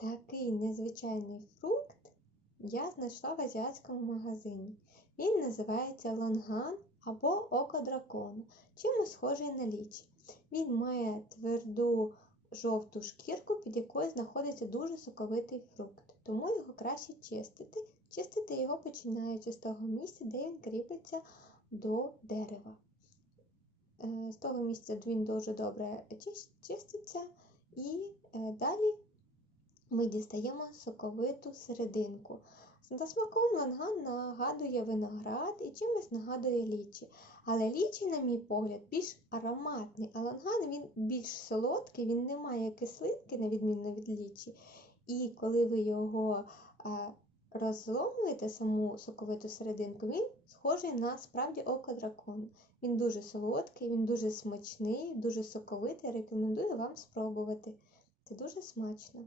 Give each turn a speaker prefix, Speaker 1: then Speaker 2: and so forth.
Speaker 1: Такий незвичайний фрукт я знайшла в азіатському магазині. Він називається лонган або око дракона, чимось схожий на лічі. Він має тверду жовту шкірку, під якою знаходиться дуже соковитий фрукт, тому його краще чистити. Чистити його починаючи з того місця, де він кріпиться до дерева. Е, З того місця він дуже добре чиститься, і е, далі ми дістаємо соковиту серединку. За смаком ланган нагадує виноград і чимось нагадує лічі. Але лічі, на мій погляд, більш ароматний, а ланган він більш солодкий, він не має кислинки, на відміну від лічі. І коли ви його а, розломуєте, саму соковиту серединку, він схожий на справді око дракона. Він дуже солодкий, він дуже смачний, дуже соковитий. Рекомендую вам спробувати. Це дуже смачно.